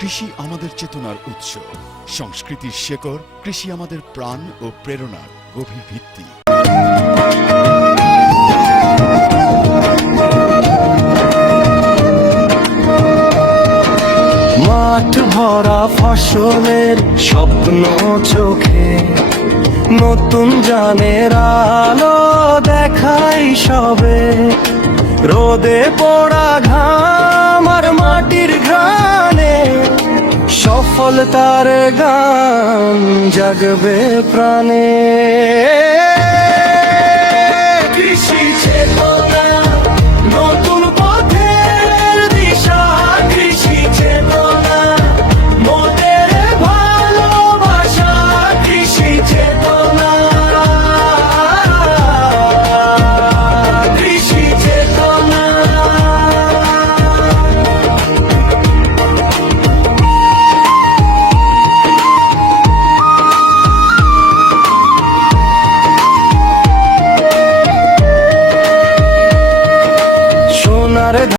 কৃষি আমাদের চেতনার উৎস, সংস্কৃতির শেকড়। কৃষি আমাদের প্রাণ ও প্রেরণার গভীর ভিত্তি। মাঠ ভরা ফসলের স্বপ্ন চোখে, নতুন জানের আলো দেখাই সবে। রোদে পোড়া ঘাম আর মাটির ঘ্রাণে সফলতার গান জাগবে প্রাণে। কৃষি চেতনা নতুন পথের দিশা, কৃষি চেতনা মোদের ভালোবাসা, কৃষি চেতনা, কৃষি চেতনা। সোনার